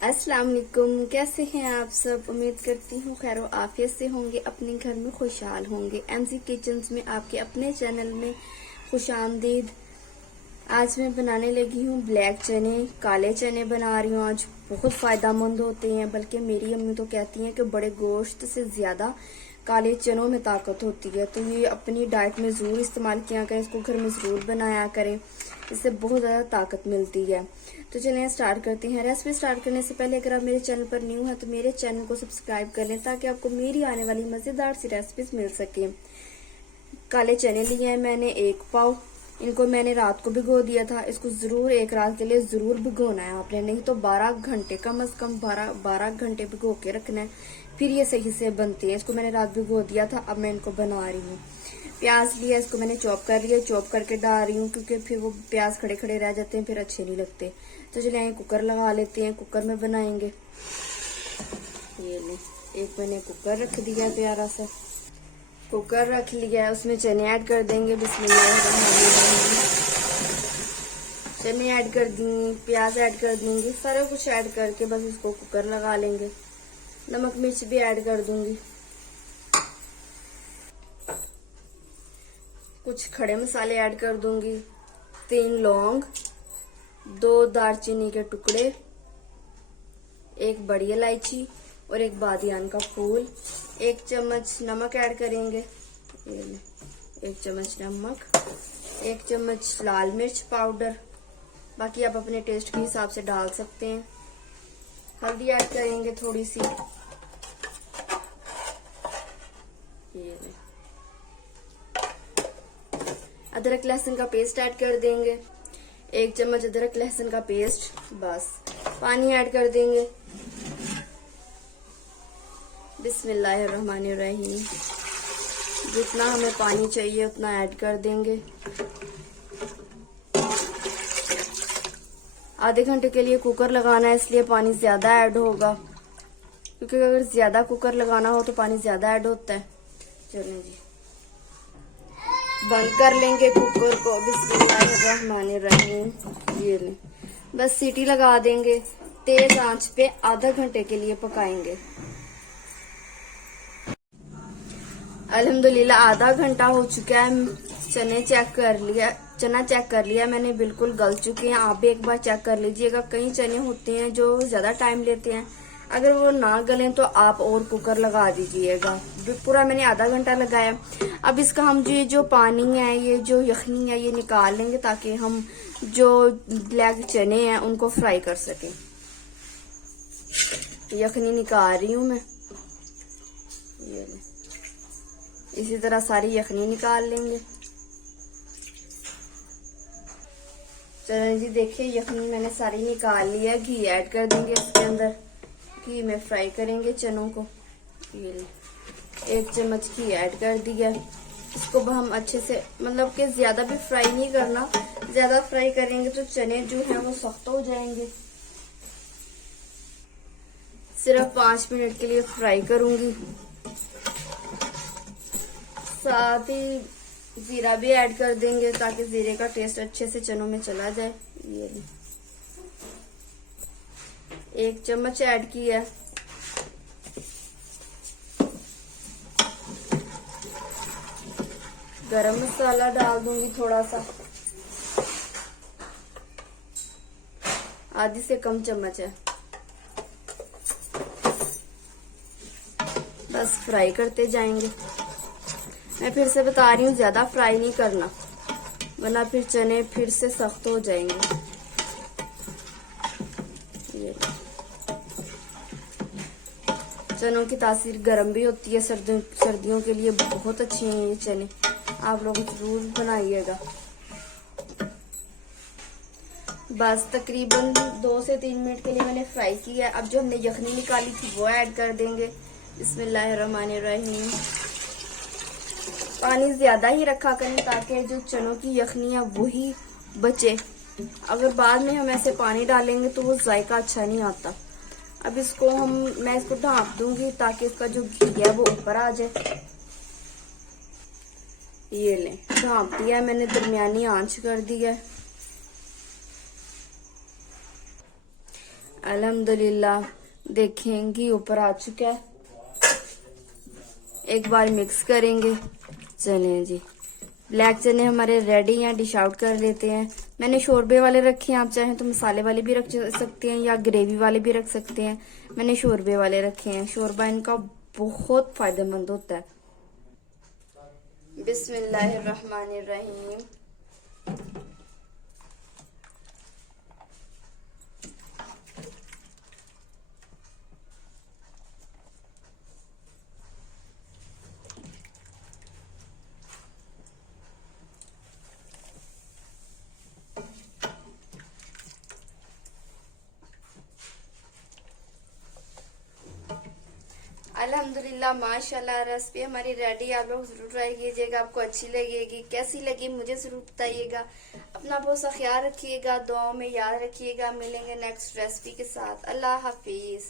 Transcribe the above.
अस्सलाम वालेकुम। कैसे हैं आप सब? उम्मीद करती हूँ खैर आफियत से होंगे, अपने घर में खुशहाल होंगे। एमजी किचन्स में आपके अपने चैनल में खुशामदीद। आज मैं बनाने लगी हूँ ब्लैक चने, काले चने बना रही हूँ। आज बहुत फायदेमंद होते हैं, बल्कि मेरी अम्मी तो कहती हैं कि बड़े गोश्त से ज्यादा काले चनों में ताकत होती है। तो ये अपनी डाइट में जरूर इस्तेमाल किया करें, इसको घर में जरूर बनाया करें, इससे बहुत ज्यादा ताकत मिलती है। तो चलिए स्टार्ट करते हैं। रेसिपी स्टार्ट करने से पहले अगर आप मेरे चैनल पर न्यू हैं तो मेरे चैनल को सब्सक्राइब कर लें, ताकि आपको मेरी आने वाली मजेदार सी रेसिपीज मिल सके। काले चने लिए हैं मैंने 1 पाव। इनको मैंने रात को भिगो दिया था। इसको जरूर एक रात के लिए जरूर भिगोना है आपने, नहीं तो 12 घंटे, कम से कम 12 घंटे भिगो के रखना है, फिर ये सही से बनते हैं। इसको मैंने रात भिगो दिया था, अब मैं इनको बना रही हूँ। प्याज लिया, इसको मैंने चॉप कर लिया, चॉप करके डाल रही हूँ, क्योंकि फिर वो प्याज खड़े खड़े रह जाते हैं, फिर अच्छे नहीं लगते। तो चलिए कुकर लगा लेते हैं, कुकर में बनाएंगे। ये ले, एक मैंने कुकर रख दिया, प्यारा सा कुकर रख लिया है। उसमें चने ऐड कर देंगे। बिस्मिल्लाहिर्रहमानिर्रहीम। चने ऐड कर देंगे, प्याज ऐड कर देंगे, सारा कुछ ऐड करके बस इसको कुकर लगा लेंगे। नमक मिर्च भी ऐड कर दूंगी। कुछ खड़े मसाले ऐड कर दूंगी। 3 लौंग, 2 दालचीनी के टुकड़े, 1 बड़ी इलायची और 1 बादियान का फूल। 1 चम्मच नमक ऐड करेंगे। 1 चम्मच नमक, 1 चम्मच लाल मिर्च पाउडर, बाकी आप अपने टेस्ट के हिसाब से डाल सकते हैं। हल्दी ऐड करेंगे थोड़ी सी। अदरक लहसुन का पेस्ट ऐड कर देंगे। 1 चम्मच अदरक लहसुन का पेस्ट। बस पानी ऐड कर देंगे। बिस्मिल्लाहिर्रहमानिर्रहीम। जितना हमें पानी चाहिए उतना ऐड कर देंगे। आधे घंटे के लिए कुकर लगाना है, इसलिए पानी ज्यादा ऐड होगा, क्योंकि अगर ज्यादा कुकर लगाना हो तो पानी ज्यादा ऐड होता है। चलिए जी, बंद कर लेंगे कुकर को। बिस्मिल्लाहिर्रहमानिर्रहीम। ये ले, बस सीटी लगा देंगे। तेज आंच पे आधा घंटे के लिए पकाएंगे। अल्हम्दुलिल्लाह आधा घंटा हो चुका है। चना चेक कर लिया मैंने, बिल्कुल गल चुके हैं। आप भी एक बार चेक कर लीजिएगा। कई चने होते हैं जो ज्यादा टाइम लेते हैं, अगर वो ना गलें तो आप और कुकर लगा दीजिएगा। पूरा मैंने आधा घंटा लगाया। अब इसका हम जो पानी है, ये जो यखनी है, ये निकाल लेंगे, ताकि हम जो ब्लैक चने हैं उनको फ्राई कर सकें। यखनी निकाल रही हूँ मैं। ये इसी तरह सारी यखनी निकाल लेंगे। चलो जी, देखिए यखनी मैंने सारी निकाल लिया। घी ऐड कर देंगे इसके अंदर। घी में फ्राई करेंगे चनों को। ये 1 चम्मच घी ऐड कर दिया। इसको हम अच्छे से, मतलब कि ज्यादा भी फ्राई नहीं करना, ज्यादा फ्राई करेंगे तो चने जो है वो सख्त हो जाएंगे। सिर्फ 5 मिनट के लिए फ्राई करूंगी। साथ ही जीरा भी ऐड कर देंगे, ताकि जीरे का टेस्ट अच्छे से चनों में चला जाए। ये 1 चम्मच ऐड किया। गरम मसाला डाल दूंगी थोड़ा सा, आधी से कम चम्मच है। बस फ्राई करते जाएंगे। मैं फिर से बता रही हूँ, ज्यादा फ्राई नहीं करना, वरना फिर चने फिर से सख्त हो जाएंगे। ये चनों की तासीर गर्म भी होती है, सर्दियों के लिए बहुत अच्छे हैं ये चने। आप लोग जरूर बनाइएगा। बस तकरीबन 2 से 3 मिनट के लिए मैंने फ्राई किया है। अब जो हमने यखनी निकाली थी वो ऐड कर देंगे। बिस्मिल्लाहिर्रहमानिर्रहीम। पानी ज्यादा ही रखा करें, ताकि जो चनों की यखनी है वही बचे। अगर बाद में हम ऐसे पानी डालेंगे तो वो जायका अच्छा नहीं आता। अब मैं इसको ढांप दूंगी, ताकि इसका जो घी है वो ऊपर आ जाए। ये ले, ढांप दिया मैंने, दरमियानी आंच कर दी है। अल्हम्दुलिल्लाह देखें घी ऊपर आ चुका है। एक बार मिक्स करेंगे। चलें जी, ब्लैक चने हमारे रेडी हैं, डिश आउट कर लेते हैं। मैंने शोरबे वाले रखे हैं, आप चाहें तो मसाले वाले भी रख सकते हैं या ग्रेवी वाले भी रख सकते हैं। मैंने शोरबे वाले रखे हैं, शोरबा इनका बहुत फायदेमंद होता है। बिस्मिल्लाहिर्रहमानिर्रहीम। अल्हम्दुलिल्लाह माशाल्लाह रेसिपी हमारी रेडी। आप लोग जरूर ट्राई कीजिएगा, आपको अच्छी लगेगी। कैसी लगी मुझे जरूर बताइएगा। अपना बहुत सा ख्याल रखिएगा, दुआओं में याद रखिएगा। मिलेंगे नेक्स्ट रेसिपी के साथ। अल्लाह हाफिज।